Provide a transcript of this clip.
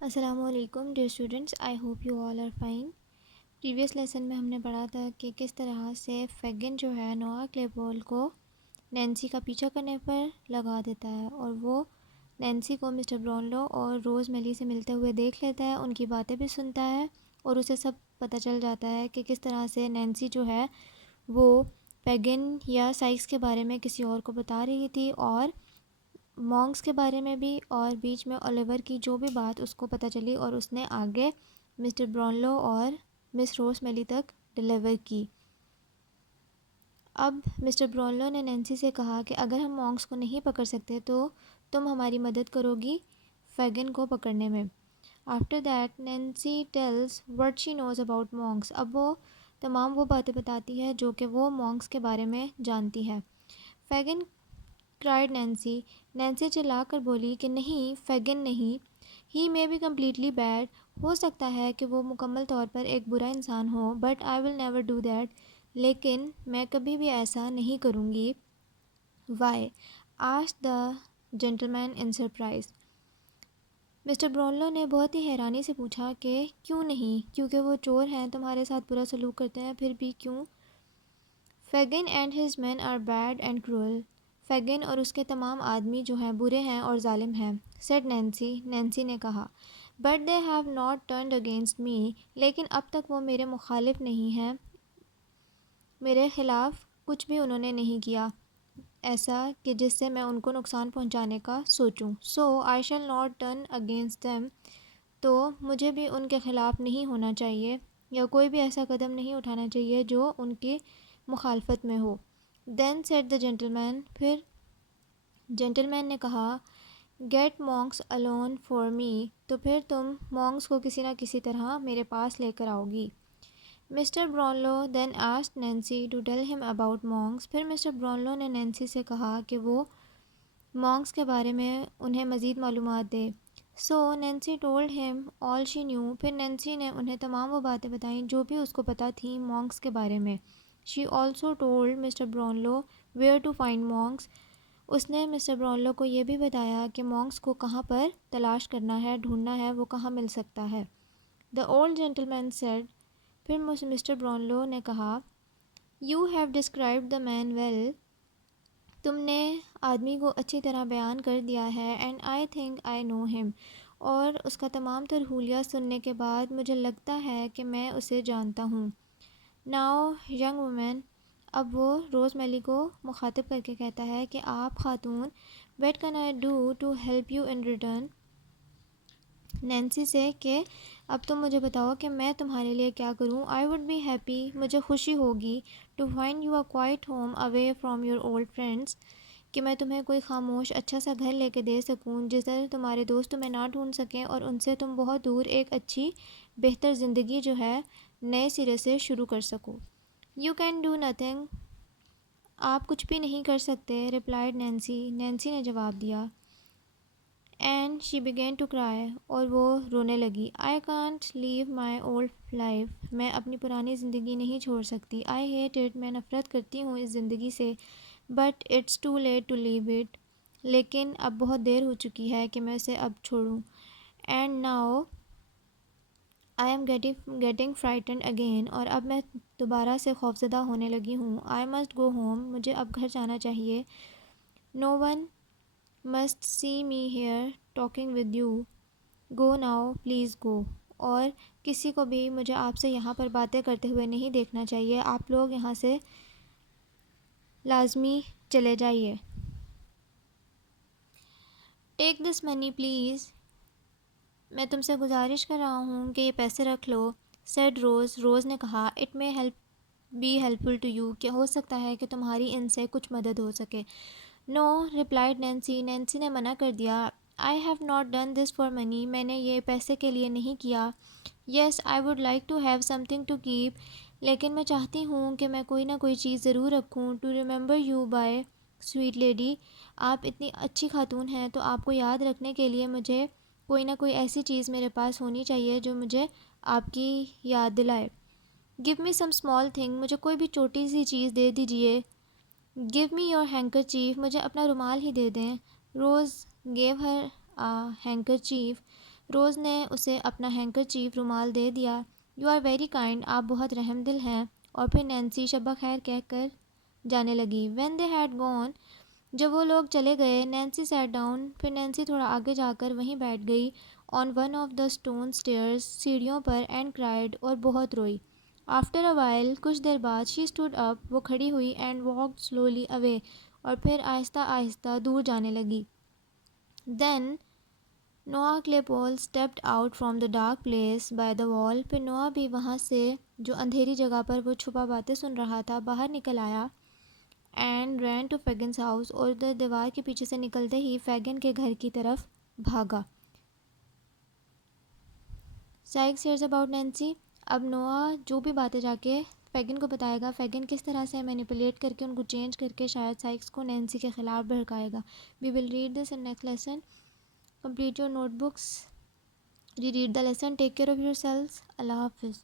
السلام علیکم dear students, I hope you all are fine. Previous lesson میں ہم نے پڑھا تھا کہ کس طرح سے فیگن جو ہے نوآ کلیپول کو نینسی کا پیچھا کرنے پر لگا دیتا ہے، اور وہ نینسی کو مسٹر براؤنلو اور روز میلی سے ملتے ہوئے دیکھ لیتا ہے، ان کی باتیں بھی سنتا ہے، اور اسے سب پتہ چل جاتا ہے کہ کس طرح سے نینسی جو ہے وہ فیگن یا سائکس کے بارے میں کسی اور کو بتا رہی تھی، اور مونگس کے بارے میں بھی، اور بیچ میں اولیور کی جو بھی بات اس کو پتہ چلی اور اس نے آگے مسٹر براؤنلو اور مس روز میلی تک ڈیلیور کی۔ اب مسٹر براؤنلو نے نینسی سے کہا کہ اگر ہم مونگس کو نہیں پکڑ سکتے تو تم ہماری مدد کرو گی فیگن کو پکڑنے میں۔ After that Nancy tells what she knows about Monks, اب وہ تمام وہ باتیں بتاتی ہے جو کہ وہ مونگس کے بارے میں جانتی ہے۔ فیگن کرائڈ نینسی، نینسی چلا کر بولی کہ نہیں، فیگن نہیں، ہی مے بی کمپلیٹلی بیڈ، ہو سکتا ہے کہ وہ مکمل طور پر ایک برا انسان ہو، but I will never do that, لیکن میں کبھی بھی ایسا نہیں کروں گی۔ Why? Asked the gentleman in surprise, Mr Brownlow نے بہت ہی حیرانی سے پوچھا کہ کیوں نہیں، کیونکہ وہ چور ہیں، تمہارے ساتھ برا سلوک کرتے ہیں، پھر بھی کیوں؟ Fagin and his men are bad and cruel, Fagin اور اس کے تمام آدمی جو ہیں برے ہیں اور ظالم ہیں، سیڈ نینسی، نینسی نے کہا، but they have not turned against me, لیکن اب تک وہ میرے مخالف نہیں ہیں، میرے خلاف کچھ بھی انہوں نے نہیں کیا ایسا کہ جس سے میں ان کو نقصان پہنچانے کا سوچوں، so I shall not turn against them, تو مجھے بھی ان کے خلاف نہیں ہونا چاہیے، یا کوئی بھی ایسا قدم نہیں اٹھانا چاہیے جو ان کی مخالفت میں ہو۔ دین سیڈ دا جینٹلمین، پھر جینٹلمین نے کہا، گیٹ مونگس الون فار می، تو پھر تم مونگس کو کسی نہ کسی طرح میرے پاس لے کر آؤ گی۔ Mr Brownlow then asked Nancy to tell him about Monks, پھر مسٹر براؤنلو نے نینسی سے کہا کہ وہ مونگس کے بارے میں انہیں مزید معلومات دے۔ سو Nancy told him all she knew, پھر نینسی نے انہیں تمام وہ باتیں بتائیں جو بھی اس کو پتہ تھیں مونگس کے بارے میں۔ She also told Mr Brownlow where to find Monks, اس نے مسٹر براؤنلو کو یہ بھی بتایا کہ مونگس کو کہاں پر تلاش کرنا ہے، ڈھونڈنا ہے، وہ کہاں مل سکتا ہے۔ دا اولڈ جینٹلمین سیڈ، پھر مسٹر براؤنلو نے کہا، you have described the man well, تم نے آدمی کو اچھی طرح بیان کر دیا ہے، اینڈ آئی تھنک آئی نو ہم، اور اس کا تمام تر حلیہ سننے کے بعد مجھے لگتا ہے کہ میں اسے جانتا ہوں۔ ناؤ ینگ وومن، اب وہ روز میلی کو مخاطب کر کے کہتا ہے کہ آپ خاتون، what can I do to help you in return, Nancy سے کہ اب تم مجھے بتاؤ کہ میں تمہارے لیے کیا کروں۔ آئی وڈ بی ہیپی، مجھے خوشی ہوگی، to find you a quiet home away from your old friends, کہ میں تمہیں کوئی خاموش اچھا سا گھر لے کے دے سکوں جدھر تمہارے دوست تمہیں نہ ڈھونڈ سکیں، اور ان سے تم بہت دور ایک اچھی بہتر زندگی جو ہے نئے سرے سے شروع کر سکو۔ یو کین ڈو نتھنگ، آپ کچھ بھی نہیں کر سکتے، ریپلائڈ نینسی، نینسی نے جواب دیا۔ And she begin to cry, اور وہ رونے لگی۔ I can't leave my old life, میں اپنی پرانی زندگی نہیں چھوڑ سکتی۔ آئی ہیٹ اٹ، میں نفرت کرتی ہوں اس زندگی سے، but it's too late to leave it, لیکن اب بہت دیر ہو چکی ہے کہ میں اسے اب چھوڑوں۔ And now I am getting frightened again, اور اب میں دوبارہ سے خوفزدہ ہونے لگی ہوں۔ آئی مسٹ گو ہوم، مجھے اب گھر جانا چاہیے۔ No one must see me here talking with you, go now please go, اور کسی کو بھی مجھے آپ سے یہاں پر باتیں کرتے ہوئے نہیں دیکھنا چاہیے، آپ لوگ یہاں سے لازمی چلے جائیے۔ ٹیک دس منی پلیز، میں تم سے گزارش کر رہا ہوں کہ یہ پیسے رکھ لو، سیڈ روز، روز نے کہا، it may be helpful to you, کہ ہو سکتا ہے کہ تمہاری ان سے کچھ مدد ہو سکے۔ نو، ریپلائڈ نینسی، نینسی نے منع کر دیا، I have not done this for money, میں نے یہ پیسے کے لیے نہیں کیا۔ Yes I would like to have something to keep, لیکن میں چاہتی ہوں کہ میں کوئی نہ کوئی چیز ضرور رکھوں، to remember you by, sweet lady, آپ اتنی اچھی خاتون ہیں تو آپ کو یاد رکھنے کے لیے مجھے کوئی نہ کوئی ایسی چیز میرے پاس ہونی چاہیے جو مجھے آپ کی یاد دلائے۔ گیو می سم اسمال تھنگ، مجھے کوئی بھی چھوٹی سی چیز دے دیجیے۔ گیو می یور ہینکر چیف، مجھے اپنا رومال ہی دے دیں۔ روز گیو ہر ہینکر چیف، روز نے اسے اپنا ہینکر چیف رومال دے دیا. یو آر ویری کائنڈ، آپ بہت رحم دل ہیں. اور پھر نینسی شبہ خیر کہہ کر جانے لگی. وین دے ہیڈ گون، جب وہ لوگ چلے گئے، نینسی سیٹ ڈاؤن. پھر نینسی تھوڑا آگے جا کر وہیں بیٹھ گئی on one of the stone stairs, سیڑھیوں پر، اینڈ کرائڈ، اور بہت روئی. آفٹر اے وائل، کچھ دیر بعد، شی اسٹوڈ اپ، وہ کھڑی ہوئی، اینڈ واکڈ سلولی اوے، اور پھر آہستہ آہستہ دور جانے لگی. Then Noah Claypole stepped out from the dark place by the wall. پھر نوآ بھی وہاں سے جو اندھیری جگہ پر وہ چھپا باتیں سن رہا تھا باہر نکل آیا. اینڈ رین ٹو فیگنس ہاؤس، اور ادھر دیوار کے پیچھے سے نکلتے ہی فیگن کے گھر کی طرف بھاگا. سائیکس ہیئرز اباؤٹ نینسی. اب نوآ جو بھی باتیں جا کے فیگن کو بتائے گا، فیگن کس طرح سے مینیپولیٹ کر کے ان کو چینج کر کے شاید سائیکس کو نینسی کے خلاف بھڑکائے گا. We will read this in next lesson. Complete your notebooks. Reread the lesson. Take care of yourselves. اللہ حافظ.